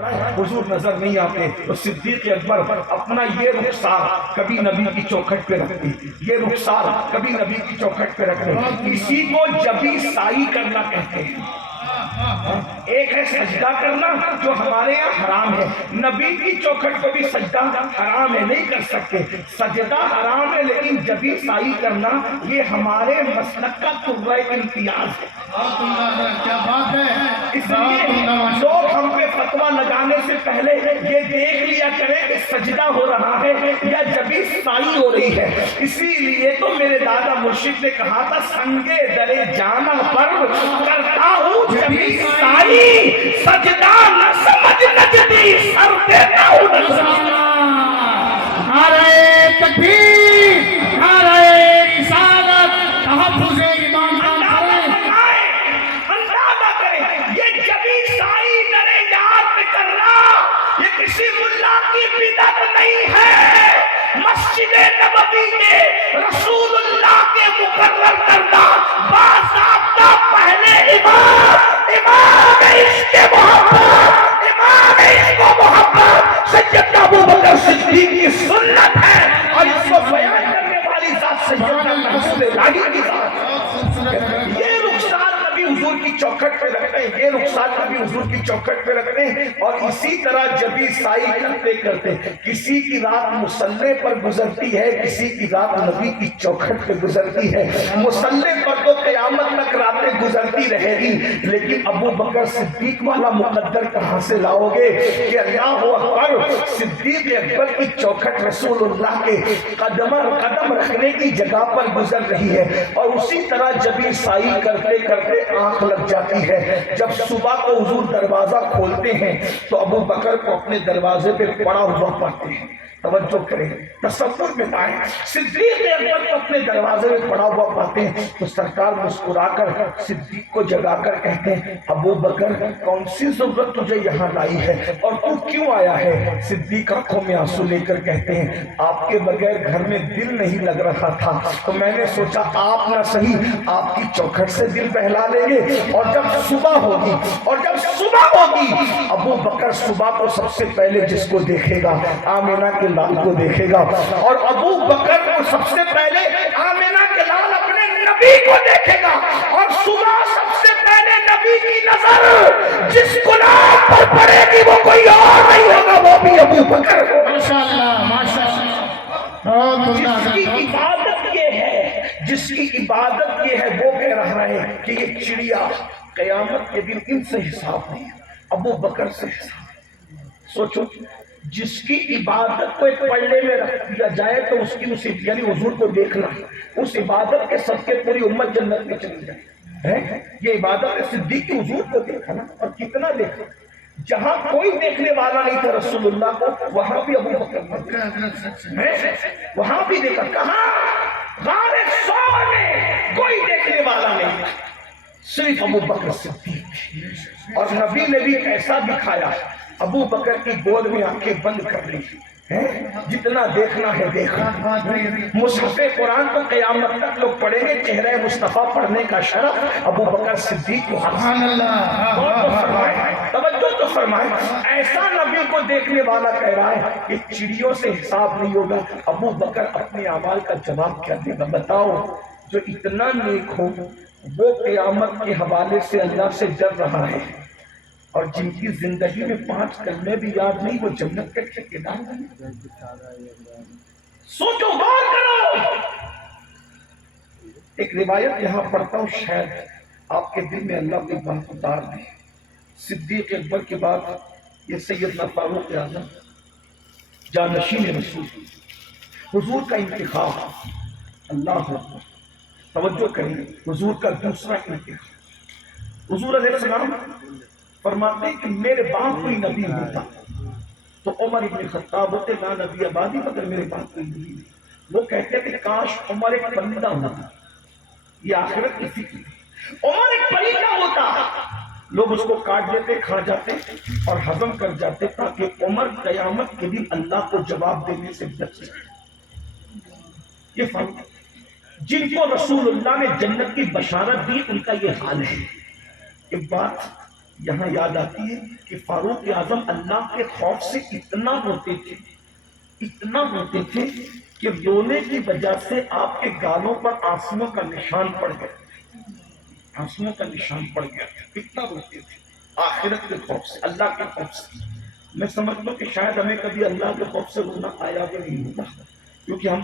حضور نظر نہیں آتے تو صدیق اکبر اپنا یہ رخسار کبھی نبی کی چوکھٹ پہ رکھتے، یہ رخسار کبھی نبی کی چوکھٹ پہ رکھتے، اسی کو جبی سائی کرنا کہتے ہیں۔ ایک ہے سجدہ کرنا جو ہمارے یہاں حرام ہے، نبی کی چوکھٹ پہ بھی سجدہ حرام ہے، نہیں کر سکتے، سجدہ حرام ہے، لیکن جبی سائی کرنا یہ ہمارے مسلک کا قرہ امتیاز ہے۔ کیا بات ہے، اس لیے لوگ ہم پہ فتویٰ لگانے سے پہلے یہ دیکھ لیا کریں کہ سجدہ ہو رہا ہے یا جبی سائی ہو رہی ہے۔ اسی لیے تو میرے دادا مرشد نے کہا تھا سنگے درے جانا پر کرتا ہوں جبی سائی، سجدہ نہ سمجھ نجدی سر دیتا ہوں نظر۔ نعرہ تکبیر، نعرہ رسالت، تحفظ ایمان کا اندازہ کریں یہ جبی سائی درے یاد پہ کرنا یہ کسی ملا کی بدعت نہیں ہے، مسجد نبوی کے رسول اللہ کے مقرر کردہ باضابطہ پہلے امام عشق محبت، امام عشق محبت سیدنا ابوبکر صدیق کی سنت ہے، اور اس کو بیان کرنے والی ذات سیدنا رسول اللہ کی ذات۔ یہ رخسار نبی حضور کی چوکھٹ پہ رکھتے ہیں، یہ رخسار نبی حضور کی چوکھٹ پہ رکھتے ہیں، اور اسی طرح جبی سائی کرتے کرتے کسی کی رات مصلی پر گزرتی ہے، کسی کی رات نبی کی چوکھٹ پہ گزرتی ہے۔ مصلی پر تو قیامت تک راتیں گزرتی رہے گی، لیکن ابو بکر صدیق والا مقدر کہاں سے لاؤ گے کہ اللہ اکبر صدیق اکبر کی چوکھٹ رسول اللہ کے قدم رکھنے کی جگہ پر گزر رہی ہے، اور اسی طرح جبی سائی کرتے کرتے آنکھ لگ جاتی ہے۔ جب صبح کو حضور دروازہ کھولتے ہیں تو ابو بکر کو اپنے دروازے پہ پڑا ہوا پاتے ہیں۔ توجہ کریں، تصور میں آئے، صدیق اکبر کو اپنے دروازے میں پڑا ہوا پاتے ہیں تو سرکار مسکرا کر صدیق کو جگا کر کہتے ہیں ابو بکر کون سی ضرورت تجھے یہاں لائی ہے اور تو کیوں آیا ہے؟ صدیق آنکھوں میں آنسو لے کر کہتے ہیں آپ کے بغیر گھر میں دل نہیں لگ رہا تھا، تو میں نے سوچا آپ نہ صحیح آپ کی چوکھٹ سے دل بہلا لیں گے، اور جب صبح ہوگی ابو بکر صبح کو سب سے پہلے جس کو دیکھے گا آمینہ کے لال کو دیکھے گا، اور ابو بکر کو سب سے پہلے آمینہ کے لال اپنے نبی کو دیکھے گا، اور صبح سب سے پہلے نبی کی نظر جس گلاب پر پڑے گی وہ کوئی اور نہیں ہوگا، وہ بھی ابو بکر ہوگا۔ جس کی عبادت یہ ہے وہ کہہ رہا ہے کہ یہ چڑیا قیامت کے دن ان سے حساب نہیں، ابو بکر سے حساب۔ سوچو جس کی عبادت کو ایک پلڑے میں رکھ دیا جائے تو اس کی یعنی حضور کو دیکھنا، اس عبادت کے صدقے پوری امت جنت میں چلی جائے۔ یہ عبادت ہے صدیق کی حضور کو دیکھا نا، اور کتنا دیکھا، جہاں کوئی دیکھنے والا نہیں تھا رسول اللہ کو وہاں بھی ابو بکر وہاں بھی دیکھا، کہاں غار ثور میں کوئی دیکھنے والا نہیں، صرف ابو بکر صدیق، اور نبی نے بھی ایسا دکھایا ابو بکر کی گود میں آنکھیں بند کر لی، جتنا دیکھنا ہے دیکھا۔ مصحف قرآن تو قیامت تک لوگ پڑھیں گے، چہرہ مصطفیٰ پڑھنے کا شرف ابو بکر صدیق کو حاصل۔ توجہ تو فرمائے، ایسا نبی کو دیکھنے والا کہہ رہا ہے کہ چڑیوں سے حساب نہیں ہوگا، ابو بکر اپنے اعمال کا جواب کیا دے گا؟ بتاؤ، جو اتنا نیک ہو وہ قیامت کے حوالے سے اللہ سے ڈر رہا ہے، اور جن کی زندگی میں 5 کلمے بھی یاد نہیں وہ جنت کے ٹھیکیدار بنے۔ سوچو، غور کرو۔ ایک روایت یہاں پڑھتا ہوں، شاید آپ کے دل میں اللہ کی بات اتار دے۔ صدیق اکبر کے بعد یہ سیدنا فاروق اعظم جانشین رسول، حضور کا انتخاب، اللہ اکبر، توجہ کریں، حضور کا دوسرا انتخاب۔ حضور علیہ السلام فرماتے ہیں کہ میرے بعد کوئی نبی ہوتا تو عمر ابن خطاب ہوتے، لا نبی آبادی، مگر میرے بعد کوئی نبی نہیں۔ وہ کہتے کہ کاش عمر ایک پرندہ ہوتا، یہ آخرت کی فکر ہے، عمر ایک پرندہ ہوتا، لوگ اس کو کاٹ دیتے، کھا جاتے اور ہضم کر جاتے، تاکہ عمر قیامت کے دن اللہ کو جواب دینے سے بچ جائے۔ یہ فرق جن کو رسول اللہ نے جنت کی بشارت دی ان کا یہ حال ہے۔ ایک بات یہاں یاد آتی ہے کہ فاروق اعظم اللہ کے خوف سے اتنا روتے تھے کہ رونے کی وجہ سے آپ کے گالوں پر آنسوؤں کا نشان پڑ گیا اتنا روتے تھے آخرت کے خوف سے، اللہ کے خوف سے۔ میں سمجھتا ہوں کہ شاید ہمیں کبھی اللہ کے خوف سے رونا آیا بھی نہیں ہوگا، کیونکہ ہم